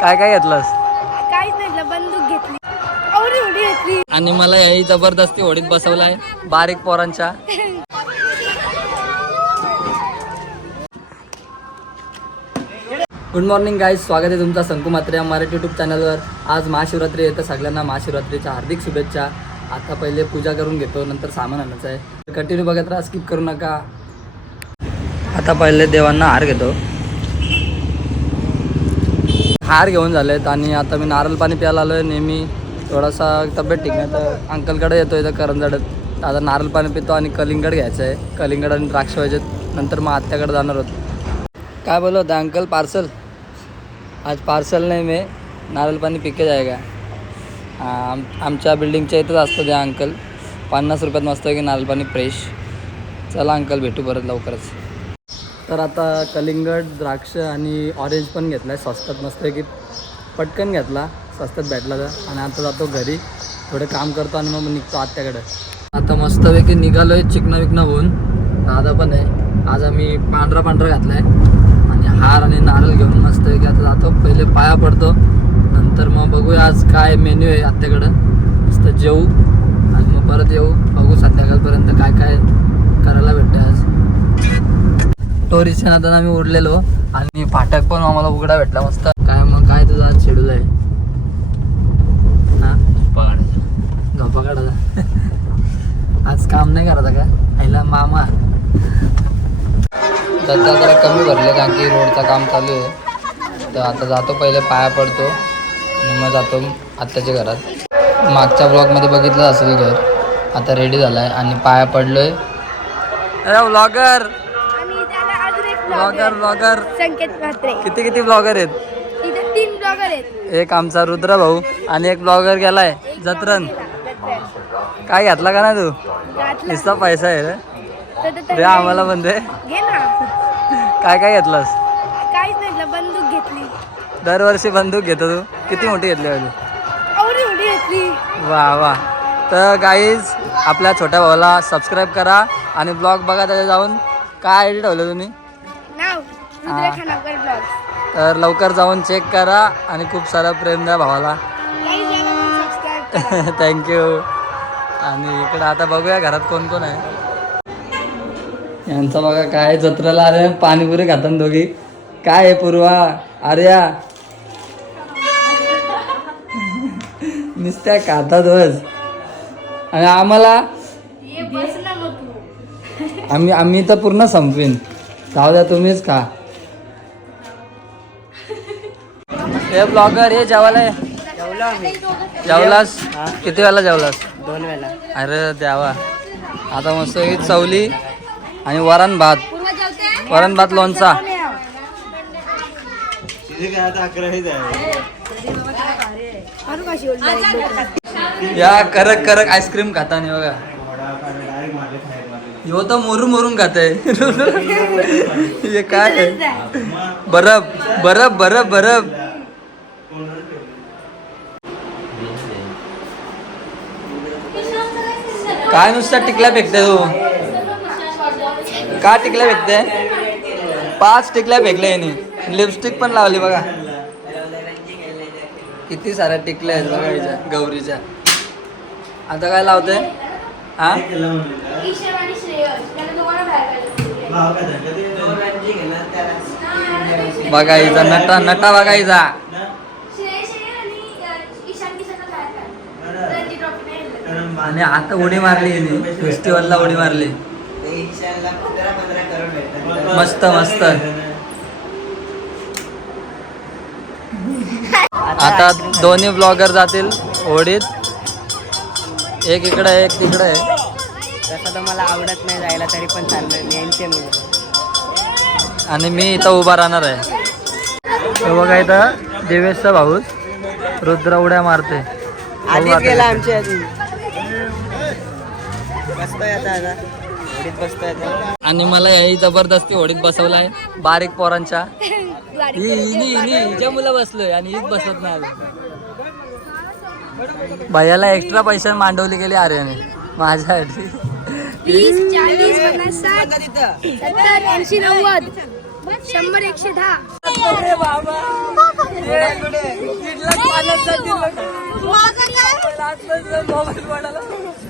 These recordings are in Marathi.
काय काय घेतलंस? काहीच नाही बंदूक घेतली. आवडी उडी घेतली. आणि मला ही जबरदस्ती होडीत बसवलाय. बारीक पोरांच्या. गुड मॉर्निंग गाईज स्वागत आहे तुमचा संकू मात्रे या मराठी यूट्यूब चॅनलवर आज महाशिवरात्री येतं सगळ्यांना महाशिवरात्रीच्या हार्दिक शुभेच्छा. आता पहिले पूजा करून घेतो नंतर सामान आणायचं आहे. कंटिन्यू बघत राहा स्किप करू नका. आता पहिले देवांना हार घेतो. हार घेऊन झाले आहेत आणि आता मी नारळ पाणी प्यायला आलो आहे नेहमी थोडासा तब्येत ठीक नाही तर अंकलकडे येतो इथं करंजाडत आता नारळ पाणी पितो आणि कलिंगड घ्यायचं आहे कलिंगड आणि द्राक्ष व्हायचे नंतर मग आत्याकडे जाणार होतो काय बोलत होता अंकल? पार्सल? आज पार्सल नाही मी. नारळ पाणी पिके आहे का आम आमच्या बिल्डिंगच्या इथंच असतं ते अंकल. पन्नास रुपयात मस्त आहे की नारळ पाणी फ्रेश. चला अंकल भेटू परत लवकरच. तर आता कलिंगड द्राक्ष आणि ऑरेंज पण घेतला आहे स्वस्तात मस्त की पटकन घेतला. स्वस्तात भेटला तर. आणि आता जातो घरी. थोडं काम करतो आणि मग निघतो आत्याकडे. आता मस्तपैकी निघालो आहे चिकनं विकणं होऊन. दादा पण आहे. आज आम्ही पांढरा पांढरा घातला आहे आणि हार आणि नारळ घेऊन मस्तपैकी आता जातो. पहिले पाया पडतो. नंतर मग बघूया आज काय मेन्यू आहे आत्याकडं. मस्त जेऊ. आणि मग परत येऊ. बघू संध्याकाळपर्यंत काय काय करायला भेटतं आज. टोरीच्या नादान आम्ही उडलेलो आणि फाटक पण आम्हाला उघडा भेटला मस्त. काय मग काय तुझा आज शेड्यूल आहे? हा? झोपा काढायचा. आज काम नाही करायचं का? आईला मामा. दत्ता जरा कमी भरले कारण की रोडचं काम चालू आहे. तर आता जातो पहिले पाया पडतो. आणि मग जातो आत्याच्या घरात. मागच्या ब्लॉगमध्ये बघितलं असेल घर. आता रेडी झालाय आणि पाया पडलोय. अरे ब्लॉगर आणि त्याला अजून एक ब्लॉगर ब्लॉगर संकेत म्हात्रे. किती किती ब्लॉगर आहेत? इथे तीन ब्लॉगर आहेत. एक आमचा रुद्र भाऊ आणि एक ब्लॉगर गेलाय एक जत्रन गेला, जत्रण. काय घेतला का नाही तू? घातला. नुसता पैसा आहे रे. तर- तर- तर दे आम्हाला पण दे. घे ना. काय काय घेतलास? काहीच नाही बंदूक घेतली. दरवर्षी बंदूक घेतो तू. किती मोठी घेतली पाहिजे आवडी उडी घेतली. वा वा. तर गाईज आपल्या छोट्या भावाला सबस्क्राईब करा आणि ब्लॉग बघा त्याच्या जाऊन. काय आयडी ठेवलं तुम्ही? तर लवकर जाऊन चेक करा आणि खूप सारा प्रेम द्या भावाला. थँक्यू आणि इकडं आता बघूया घरात कोण कोण आहे. यांचा बघा काय जत्रेला आले पाणीपुरी खातात दोघी. काय आहे पूर्वा? आर्या. नुसत्या खातात बस. आणि आम्हाला? आम्ही आम्ही तर पूर्ण संपवीन जाऊ द्या तुम्हीच खा. हे ब्लॉगर हे जेवायला ये. जेवलास? किती वेळा जेवलास? दोन वेळा अरे द्यावा आता मस्त ही चवली आणि वरण भात. वरण भात लोणचा. या करक करक आईस्क्रीम खाता नाही बघा. ह्यो तर मोरून मोरून खात हे काय? आहे? बरफ बरफ बरफ बरफ काय नुसता टिकल्या फेकते तू? का टिकल्या फेकते पाच टिकल्या फेकल्या याने लिपस्टिक पण लावली बघा. किती साऱ्या टिकल्या आहेत बघा हिच्या गौरीच्या. आता काय लावते हा? बघा हिचा नटा नटा बघा हिचा. आणि आता उडी मारली हिने. फेस्टिवलला उडी मारली. मस्त मस्त. आता दोन्ही ब्लॉगर जातील होडीत एक इकडे आहे, एक तिकडे आहे. तसं तर मला आवडत नाही जायला तरी पण चाललं आणि मी इथं उभा राहणार आहे. बघा इथं देवेशचा भाऊच रुद्र उड्या मारते आधीच आता गेला. आमच्या आधी बसतोय आता आता. होडीत बसतोय आता. आणि मला ही जबरदस्ती होडीत बसवलाय बारीक पोरांच्या. ही हिनी हिनी हिच्या मुलं बसलोय आणि हीच बसत नाही अजून. भैयाला एक्स्ट्रा पैसे मांडवली गेली आर्याने माझ्यासाठी. वीस चाळीस पन्नास साठ सत्तर ऐंशी नव्वद शंभर एकशे दहा. खूप भीती वाटते मला काय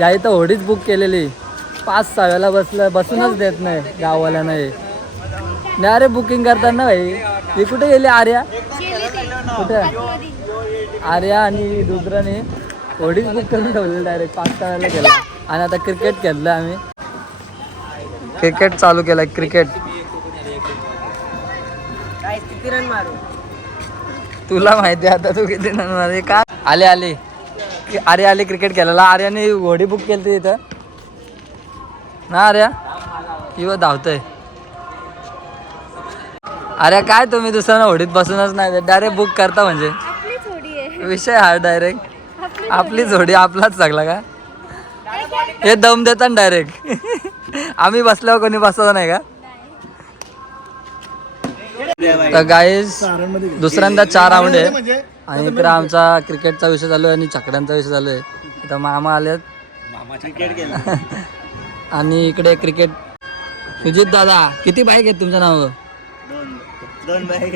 या इथं होडीच बुक केलेली. पाच सहा वेळेला बसलं बसूनच देत नाही गावाला नाही नाही अरे बुकिंग करताना भाई ही कुठे गेली आर्या? कुठे? आर्या आणि दुसऱ्याने होडीच बुक करून ठेवलेली डायरेक्ट पाच सहा वेळेला गेला आणि आता क्रिकेट खेळलं आम्ही. क्रिकेट चालू केलं क्रिकेट काय किती रन मारू? तुला माहिती आहे आता तू किती नंबर का? आले आले. आर्या आले क्रिकेट खेळायला. आर्याने घोडी बुक केली तिथं. ना आर्या? किंवा धावतोय. अरे काय तुम्ही दुसऱ्या होडीत बसूनच नाही डायरेक्ट बुक करता म्हणजे. आपली थोडी आहे. विषय हा डायरेक्ट आपली आपली जोडी आपलाच लागला का? हे दम देतात डायरेक्ट आम्ही बसल्यावर कोणी बसत नाही का? तर गाईस दुसऱ्यांदा चार राऊंड आहे. आणि इकडे आमचा क्रिकेटचा विषय चालू आहे आणि छकड्यांचा विषय चालू आहे. इथं मामा आलेत. आणि इकडे क्रिकेट सुजित दादा किती बाईक आहेत तुमच्या नावावर? दोन. दोन बॅग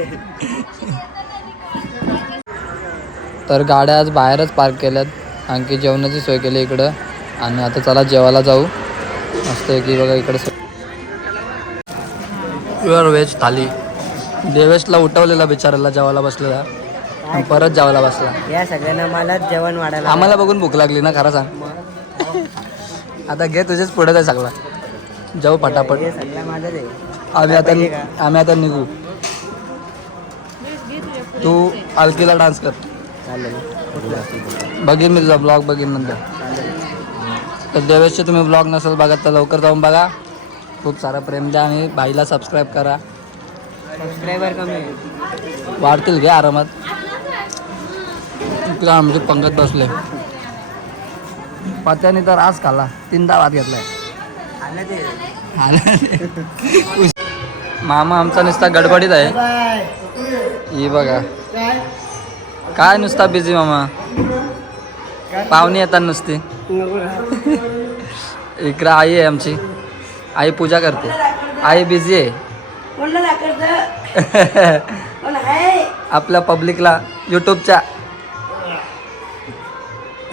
तर गाड्या आज बाहेरच पार्क केल्यात. आणखी जेवणाची सोय केली इकडं. आणि आता चला जेवायला जाऊ. मस्त आहे की बघा इकडं प्युअर व्हेज थाली. देवेशला उठवलेला बिचाराला जेवायला बसलेला. आणि परत जेवायला बसला. या सगळ्यांना मला जेवण वाढायला आम्हाला बघून भूक लागली ना खरं सांग. आता घे तुझेच पुढे जाय सगळा. जाऊ पटापट. आम्ही आता? आम्ही आता निघू. तू अलकीला डान्स कर. बघीन मी तुझा ब्लॉग बघीन नंतर. तर देवेशचे तुम्ही ब्लॉग नसेल बघत तर लवकर जाऊन बघा. खूप सारा प्रेम द्या आणि बाईला सबस्क्राईब करा. सबस्क्रायबर कमी वाढतील घे आरामात. इकडे आमचे पंगत बसले. पत्याने तर आज खाल्ला. तीनदा भात घेतलाय. मामा आमचा नुसता गडबडीत आहे. ही बघा. काय? नुसता बिझी मामा? पाहुणे येतात नुसती. इकडं आई आहे आमची. आई पूजा करते. आई बिझी आहे. आपल्या पब्लिकला यूट्यूबच्या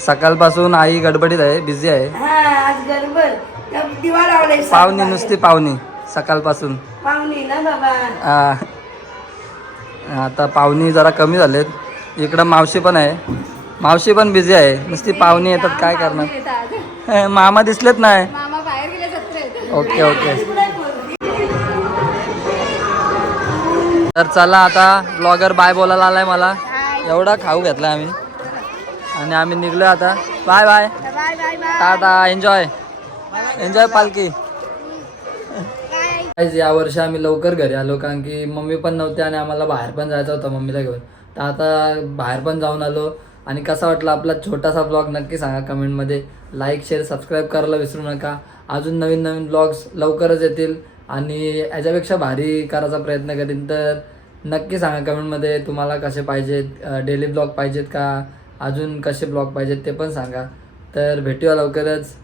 सकाळपासून आई गडबडीत आहे बिझी आहे. आज गडबड. दिवा लावलाय पाहुणी नुसती पाहुणी सकाळपासून. पाहुणी ना बाबा. आ, आता पाहुणी जरा कमी झालेत. इकडं मावशी पण आहे. मावशी पण बिझी आहे. नुसती पाहुणी येतात काय करणार? हे, मामा दिसलेत नाही मामा बाहेर गेले सत्र ओके ओके. तर चला आता ब्लॉगर बाय बोलायला आलाय मला. एवढा खाऊ घेतला आम्ही. आणि आम्ही निघलो आता. Bye bye. Tata enjoy. Enjoy Palkhi. या वर्षी आम्ही लवकर घरी आलो कारण की मम्मी पण नव्हते आणि आम्हाला बाहेर पण जायचं होतं मम्मीला घेऊन. तर आता बाहेर पण जाऊन आलो. आणि कसा वाटला आपला छोटासा ब्लॉग नक्की सांगा कमेंटमध्ये लाईक शेअर सबस्क्राईब करायला विसरू नका. अजून नवीन नवीन ब्लॉग्स लवकरच येतील. आणि याच्यापेक्षा भारी करायचा प्रयत्न करीन तर नक्की सांगा कमेंटमध्ये तुम्हाला कसे पाहिजेत डेली ब्लॉग पाहिजेत का? अजून कसे ब्लॉग पाहिजेत ते पण सांगा. तर भेटूया लवकरच.